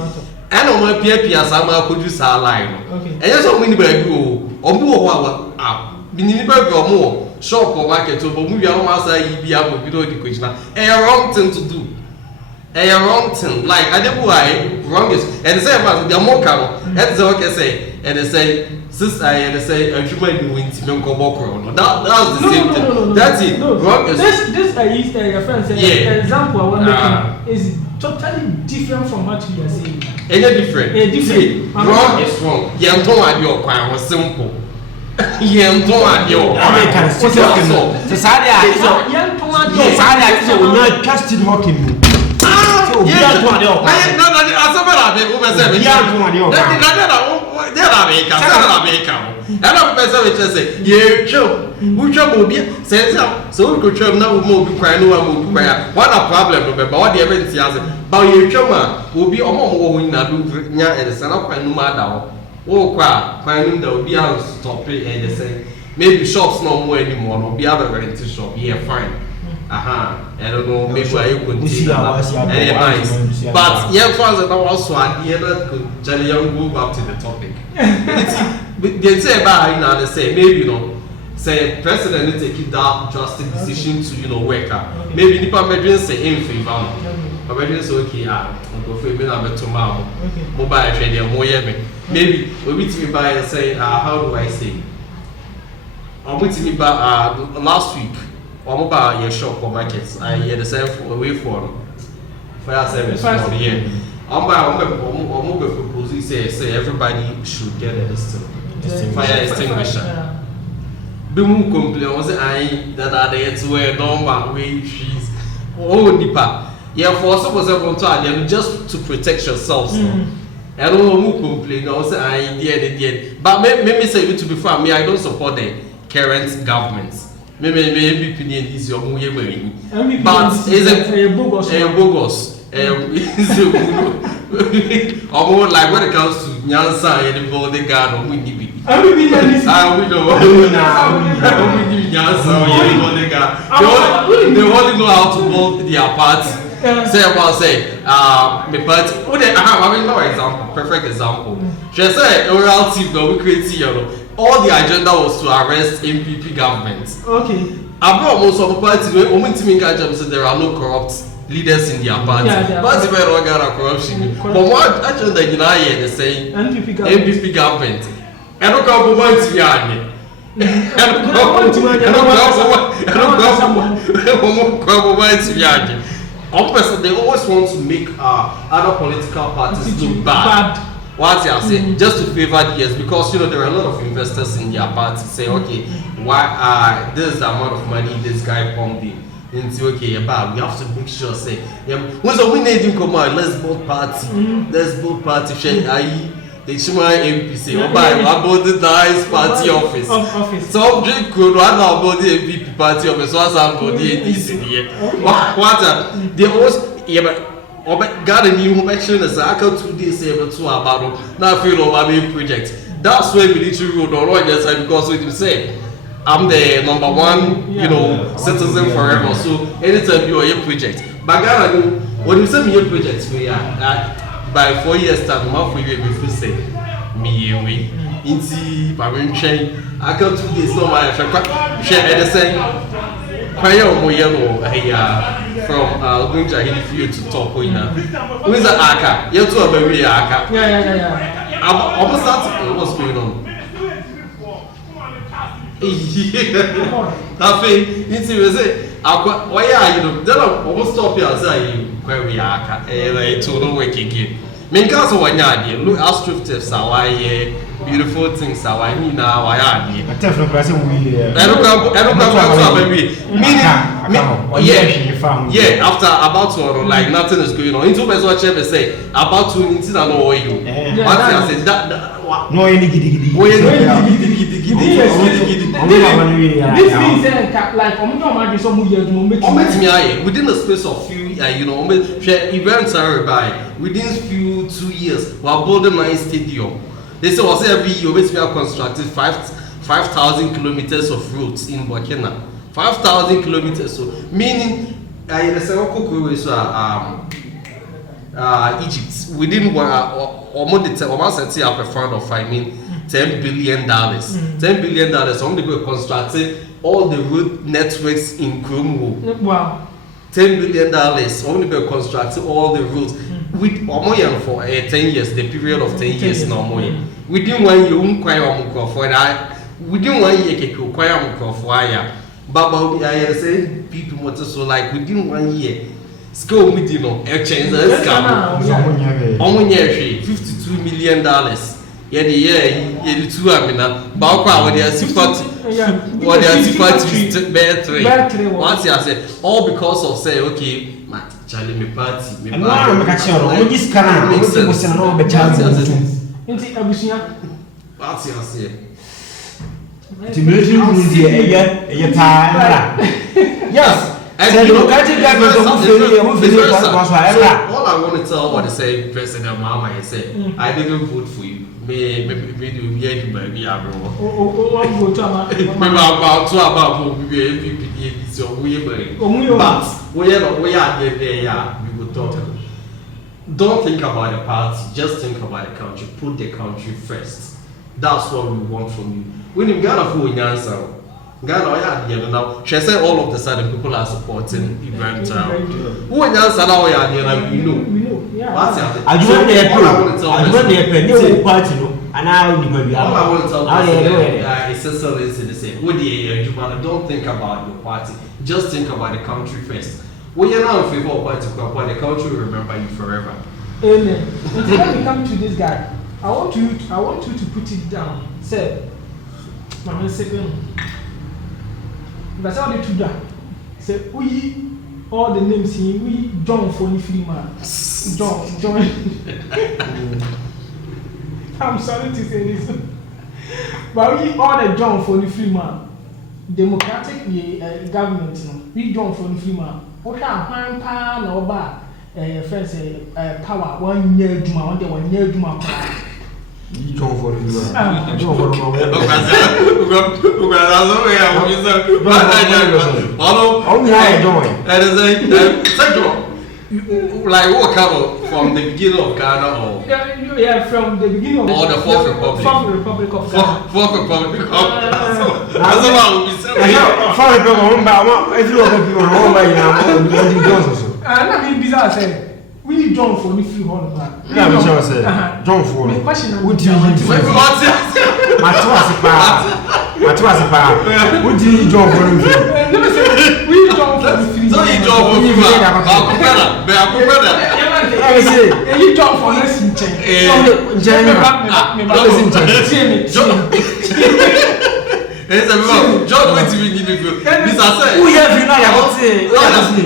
And o ma pia sama produce our line. And yes o mu ni ba bi o. O bi wo ho a. Bi ni ba bi o mo shop or market o bo mu bia o ma say yi bia bo bi do di question. A wrong thing to do. A wrong thing. Like I dey wrong is and say about the more caro. That's what I say. And they say since I say a human wins that's the same thing. That's it. Wrong is this your friend said example I want to make is totally different from what you are saying. Different. See, wrong is wrong. You don't want your crime was simple. You don't want your maybe shops no more anymore, no be other rental shop, yeah, fine. I don't know, maybe I could see that. But yeah, for us, also at the end, could Jelly Young move up to the topic. They say about they say maybe say president need to keep that drastic decision to work out. Maybe the parliament say in favor. Parliament say okay, go for me na tomorrow. Mobile trade more maybe we meet me by and say how do I say? I'm meeting me by last week. I'm about your shop or markets. I hear the same away for fire service for the year. I'm proposing say everybody should get a fire extinguisher. Bimu complain was that are there to wear normal way trees. Oh nipa. Yeah, for some just to protect yourselves. I don't know who complain. I say I did. But maybe say you to be fair, me I don't support the current governments. Maybe opinion is your way. But is a bogus. Or like when it comes to Nyansa and the bodyguard or Winnie. We don't they only know how to hold their party. Say, my party. I mean, no example, perfect example. She said, oral team, we create all the agenda was to arrest MPP governments. Okay. Most of the party, there are no corrupt leaders in their party. But if I got corruption, but what agenda they say MPP government. I don't compromise to Yanni. They always want to make other political parties look bad. What you say, just to favor theirs, because there are a lot of investors in their party say, okay, why this is the amount of money this guy pumped in. And say, okay, we have to make sure say, we need to come out, let's vote party, share the Chima MPC, about the nice party office. So, drink could run about the MPP party office, or somebody in this year. What they always, got a new election as I can 2 days about now feel over main project. That's why military road or Rogers because what you say, I'm the number one, citizen forever. So anytime you are a project. But when you say me a project, we are by 4 years time, I'm for you before say me away. Into my chain, I can 2 days no my share the same. Prayer from Gunja Hill to top winner. Who is the Aka? You're to a baby Aka. Yeah. I'm almost starting. What's going on? Nothing. You see, Why are you? Then almost stop here. Say where we are. Like to no work again. Because one idea. Look, astroturfs are why beautiful things are why me now. Why are you? I tell you, we. I don't come baby. Meaning, yeah. After about to like nothing is going on. Into person watch ever say about to into that know you. What I said that no any giddy. This means like within the space of few events are by within few 2 years we are building my stadium. They say was every year we have constructed 5,000 kilometers of roads in Burkina. 5,000 kilometers, so meaning Egypt within almost a fund of $10 billion. $10 billion. Only people constructed all the road networks in Congo. Wow. $10 billion. Only people constructed all the roads with for 10 years. The period of 10 years now. Within 1 year, within 1 year, but I say people want to so like within 1 year. School meeting no exchange let's come. 52 million dollars. Yeah, the year 2 amina. Ba kwa what they are battery. Once I say all because of say okay, Charlie me party me. No, me catch you. We just can't. We must know be chance. Inti abusia. Party I say. The military rules here, yes. And you know, all I want to tell what they say, President Mama, I say, I didn't vote for you. Me do hear the baby, I go to about but we are there, we will talk. Don't think about the party, just think about the country. Put the country first. That's what we want from you. When you got a full answer, now, she said all of the sudden people are supporting event. Who answer now? We know. I just want the party, and now you will be all I want to tell you is the same. Don't think about your party, just think about the country first. When you're not in favor of party, the country will remember you forever. Amen. When we come to this guy, I want you to put it down. Say, Mama second. That's how they do that. Say, we all the names here, we John for the free man. John. I'm sorry to say this. But we all the John for the free man. Democratic government, we John for the free man. Okay, I'm pan or bar. First, power 1 year, 1 year, You don't for the like what cover from the beginning of Ghana or yeah, from the beginning of or the Fourth Republic. Fourth Republic of Ghana. Fourth Republic of Ghana. That's what we say. Fourth Republic of if you are people home by now, I mean, bizarre say. We John for the free hall man. Yeah, me sure say. John for. What do you need? What do you John for the free? We John for the free. So you John for the free. I say, you John for less in change. John wait till we need people. This I say. Who have you now?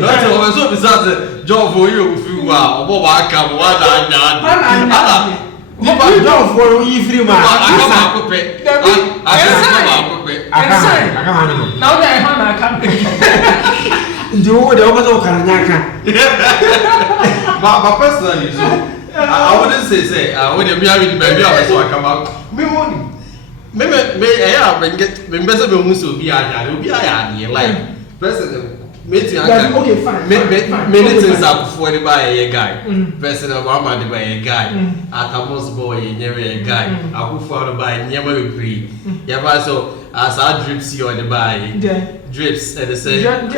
That's so bizarre. John for you feel wow. What come? What John for you free man. I can't. Now that I can't. Do what the other can. But personally, so I wouldn't say when you married baby, so I come out. Me money. Me better be muso be a like president. Okay, fine. Many things are before the buy a guy. President Obama the buy a guy. Akamos boy never a guy. I could follow by never agree. Yeah, so as our drips you on the buy drips and the same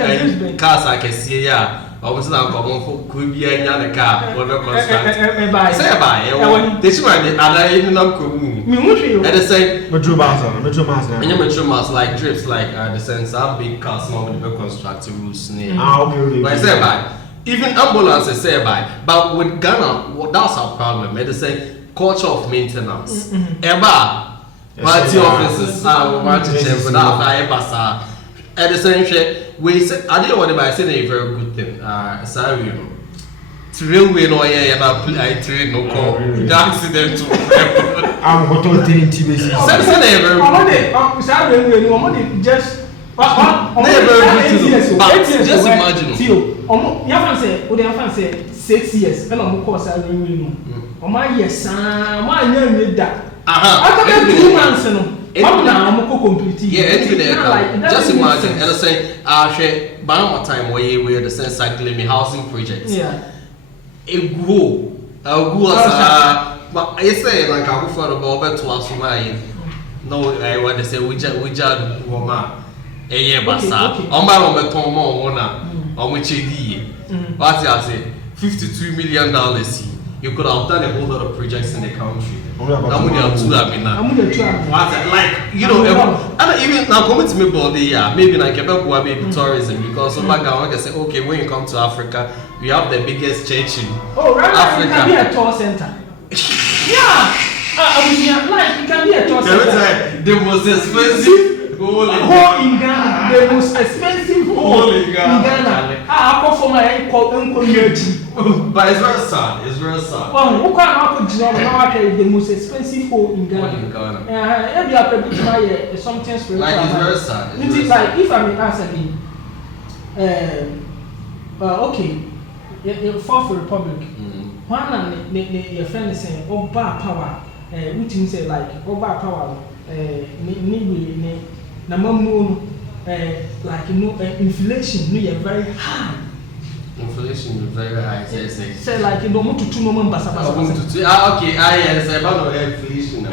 cars I can see. Yeah, almost now come for could be a young car or no construct. Say by this one, and I didn't know. And the same, Metro mass like trips, like the sense of big cars, not with the constructive rules. Okay. But I say by even ambulances say by, but with Ghana, that's our problem. They say culture of maintenance. Party offices are marching without Basa. At the same shit, we say, I didn't want to say a very good thing. Sorry, you know. It's real way no yeah, I train no call. The accident. I'm going to tell you. Just imagine. Your fan say 6 years, and I'm course I will know. Oh my yes, my young that. After 2 months, I'm complete. Yeah, just imagine. And I say, by one time where the sense cycling me housing projects. Yeah. It grew. But I say like I go for about to us my. No, I want to say we just woman. Basa. On my own tomo ona. On which what I say, $52 million. You could have done a whole lot of projects in the country. Like, you know, and even now coming to me body, maybe like Quebec maybe tourism, because of like I can say, okay, when you come to Africa, we have the biggest church in Africa. It can be a tour center. Yeah, it can be a tour center. The most expensive hole in Ghana. The most expensive hole in Ghana. I go for my uncle. But it's very sad. It's very sad. Well, the most expensive hole in Ghana. Every other something spiritual. Like it's very sad. It's like if I may ask again, okay, Fourth Republic. One and your friend is saying, "Oh, bar power." Which means like, "Oh, bar power." Like inflation, very high. Inflation is very high. Say like you don't want to two moments. Okay, yes, about inflation. I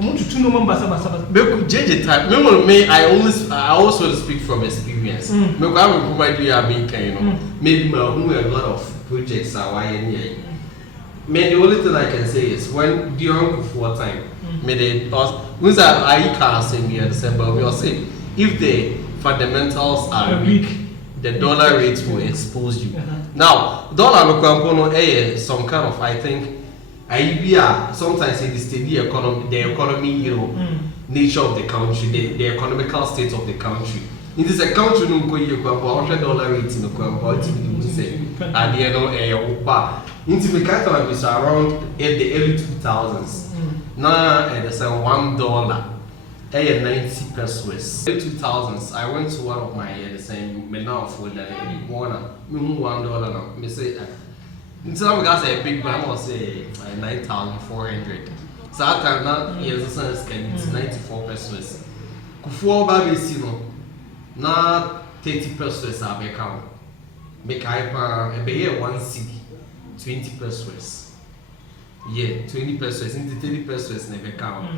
want to two moments. I also speak from experience. Maybe I will provide you a big maybe a lot of projects are why maybe the only thing I can say is when during before time, maybe once I can't say me understand, but we are saying if the fundamentals are weak, the dollar rate will expose you. Now, dollar some kind of I think sometimes in the steady economy, the economy, you know, nature of the country, the economical state of the country. In this country, no go you go $100 rate in the say at the end of into the capital is around at the early 2000s. Now it's $1. 90 pesos. In 2000s, I went to one of my the same now for that $1 now. Me say until I got a big brand was say 9,400. So that time now yes it's 94 pesos. Kufuor baby sino na 30 pesos a be count. Make I be 1 cedi 20 pesos. Yeah, 20 pesos into 30 pesos never count.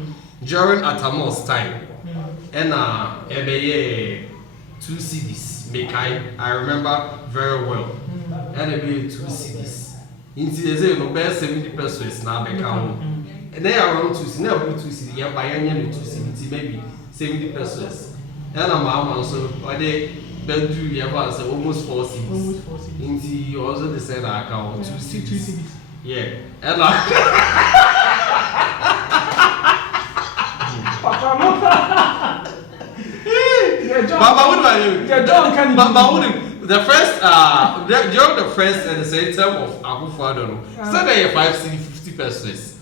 During Atamos time, and 2 cedis. Make I remember very well. And be 2 cedis. Into the no best 70 pesos now be count. And then around 2 cedis, never 2 cedis. Yeah, by 2 cedis, maybe 70 pesos. And I'm also they do almost 4 cedis. Into you also the same account 2 cedis. Yeah, and the first during the first and the same term of Akufo-Addo, so they 5 cedi 50 pesos.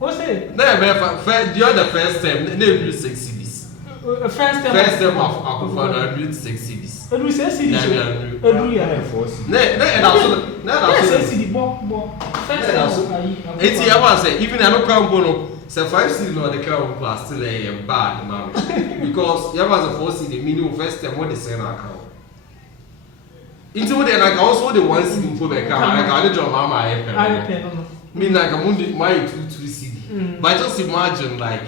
What's it? During the first term, they use 6 cedis. First term of Akufo-Addo, use 6 cedis. We say cedis. Even I don't count bono. So 5 cedis no the count plus still a bad man because you have a 4 cedi minimum first time what they say na account. Into the like also the 1 cedi for the account like I don't mama I pay. Me like I'm my 2 cedi. But just imagine like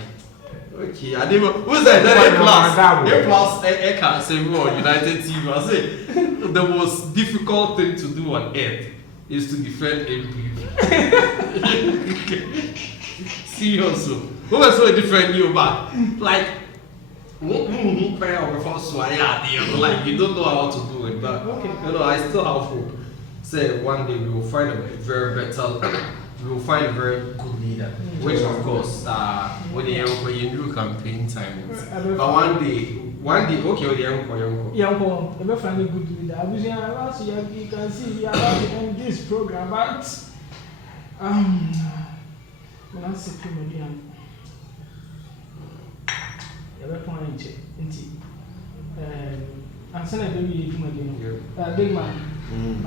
okay, I didn't. Who's that? A plus. A can't say more United team. I say the most difficult thing to do on earth is to defend MPP. Seriously. Who was so different you, but like, like you don't know how to do it, but you know, I still have hope. Say one day we will find a very better, we will find a very good leader, which of course, when you do campaign time, but one day, okay, with you find a good leader. You can see we are about to end this program, but when I say comedian, you have point I'm saying big man.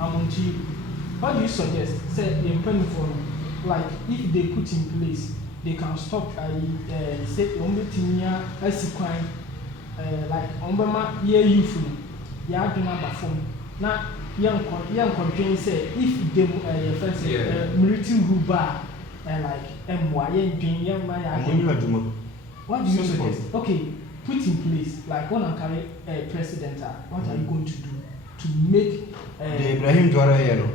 I'm on to you. What do you suggest? Say the like if they put in place, they can stop. Say only tinia as like Obama youth. Ya do not perform. Now young complain say if they first military ruba like young man. What do you suggest? Okay, put in place like one and carry president. What are you going to do to make the Ibrahim Dwara yellow?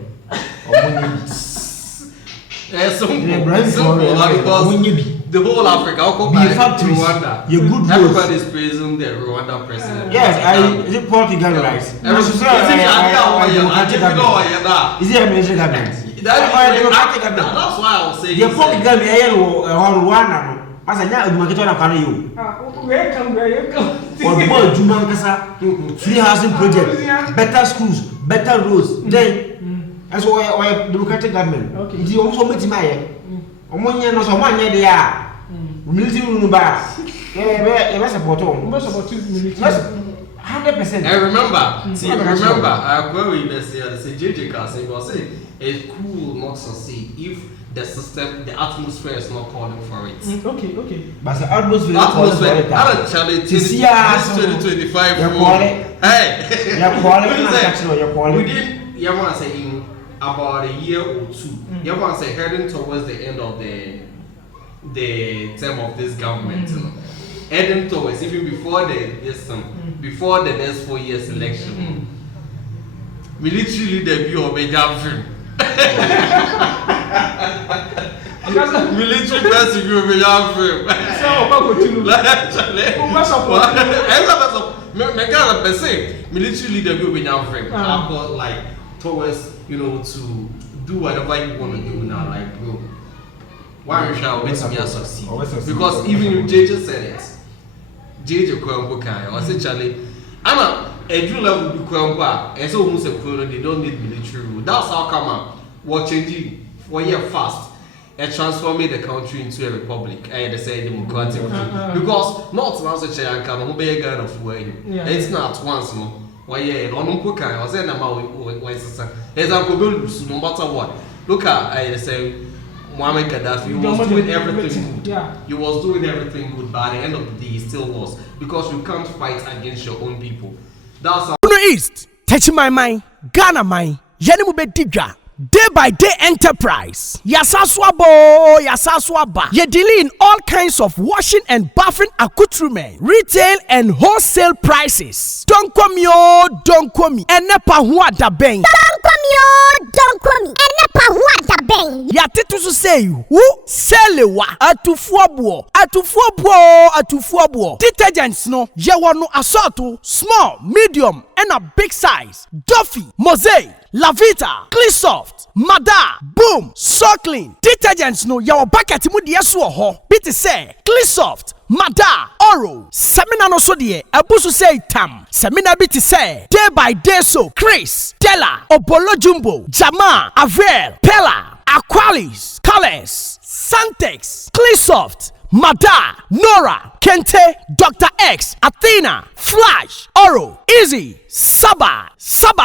The whole Africa, Rwanda. Everybody is praising the Rwanda president. Yes, is it Portugal right? Is it a military government? That's why I was saying. The Portugal Rwanda. As I know, you welcome. Free housing project, better schools, better roads. Then, that's why democratic government. It's also making my Omonia no so one year. Military Ruba. Yeah, support 100%. I remember, I query this year, the JJ Cassie was saying a coup will not succeed if the system, the atmosphere is not calling for it. Okay. But the atmosphere, I don't challenge this 2025. Hey, within, you want to say in about a year or two, you want to say heading towards the end of the term of this government, heading towards even before before the next 4 years election, military debut of a government. Military person you will have him. Military leader will be now frame. I've got like towards to do whatever you want to do now, like bro. Why shall we succeed? Because even if JJ said it, JJ Kwambokai or say Charlie, I'm a Drew level be Kwamba, and so almost a they don't need military rule. That's how come up. We're changing 4 year fast and transforming the country into a republic. They say democratic. Because not once a chair and come be a gun of way. It's not once no. Why yeah, on Puka or say no matter what. Look at I say Muammar Gaddafi was doing everything good. He was doing everything good, but at the end of the day he still lost. Because you can't fight against your own people. That's how East, touch my mind, Ghana mind, Yanimu Bediga. Day by day enterprise. Yasaswaba. Ye dealing in all kinds of washing and bathing accoutrement, retail and wholesale prices. Don't come yo, don't come. Enepa huada bang. Don't come yo, don't come. Enepa huada bang. Yatitu to say who selewa atufuabuo. Detergents no yewanu assortu small, medium and a big size. Duffy, Mosaic, Lavita, Cleansoft, Mada, Boom, So Clean. Detergents no yawa bucket mu de so ho. Biti say Cleansoft, Mada, Oro. Semina no so de abusu say tam. Semina biti say day by day so Chris, Della, Obolo Jumbo, Jama, Avel, Pella, Aqualis, Colors, Santex, Cleansoft, Mada, Nora, Kente, Dr. X, Athena, Flash, Oro, Easy, Saba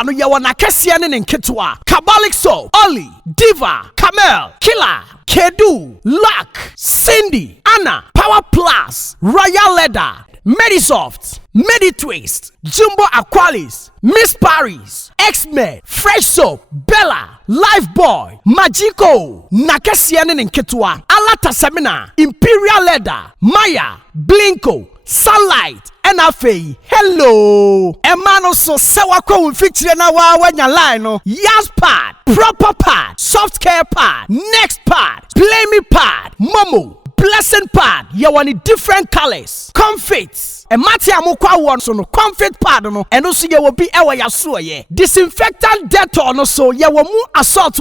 no yawana kesiane nketwa, Kabalik Soap, Oli, Diva, Camel, Killer, Kedu, Luck, Cindy, Anna, Power Plus, Royal Leather, Medisoft, Meditwist, Jumbo Aqualis, Miss Paris, X-Men, Fresh Soap, Bella, Lifeboy, Magico, Nakesiane Nketwa, Alata Semina, Imperial Leather, Maya, Blinko, Sunlight, afei hello emano so sewa kwa umfitire na wanya line no yas pad proper pad soft care pad next pad play me pad momo blessing pad yawani different colors comfits e mati amukwa won so no comfort pad no eno so ye bi ewa yaso ye disinfectant Dettol no so ye wo mu assault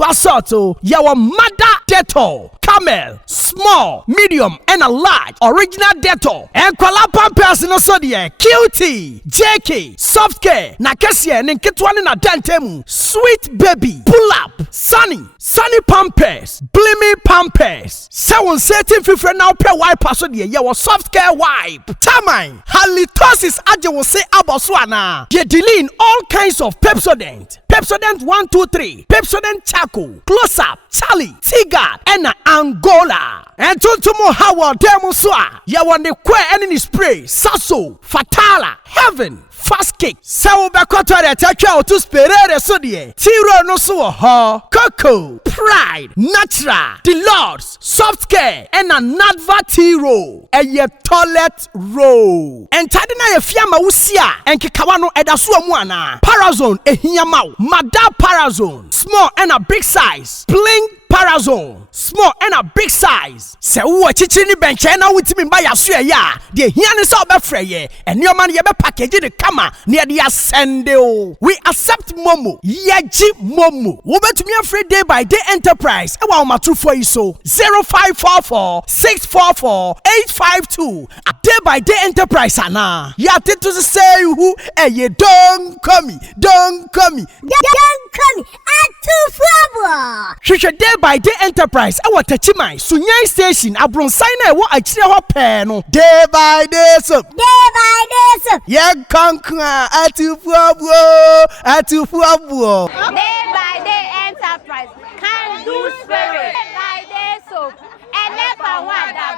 ye wo mother Dettol Camel, small, medium, and a large original Dettol. And kwala pampers no so de QT, JK, soft care, na kesia ne nketwane na dantemu, sweet baby, pull up, sunny pampers, blimmy pampers. Sewon setting fifre now pe wipe so de ye soft care wipe. Tamine, halitosis aje wo say aboswana. Ye dealing all kinds of Pepsodent 123, Pepsodent Charcoal, Close Up, Charlie, Tigard, and Angola. And tuntumo hawa demo swa. Ya wande kwe enini spray, Sasso, Fatala, Heaven, Fast Kick. Sawo bekoto de tekwa otu sperere so de. Tiro no so ho. Coco, Pride, Natural, The Lords, Soft Care, and a Nadva Tiro. E ye toilet roll. And tadina ye fiama usia. And kikawano edasu amuana. Parazone ehia mau. Mada Parazone. Small and a big size. Bling Parazone. Small and a big size. Se uwa chichini benche na witimi mba ya suya ya. Die hiani sa obe freye. And your man yebe package de kama. Niya diya sende o. We accept Momo. Yeji Momo. Ube to me a free day by day enterprise. Ewa umatru for iso. 0544 644 852. A day by day enterprise ana. Ya titu say who. Ye don't come me. Don't come me. Don't come at 2 Shusha day by day enterprise. Ewa techimai. Sunyai station. Abronsina ewa achire ho peno. Day by day so. Day by day so. Ye kankwa atufuabuo. Day by day enterprise can do spirit. Day by day so. And never wonder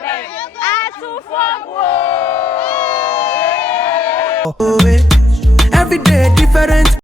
every day different.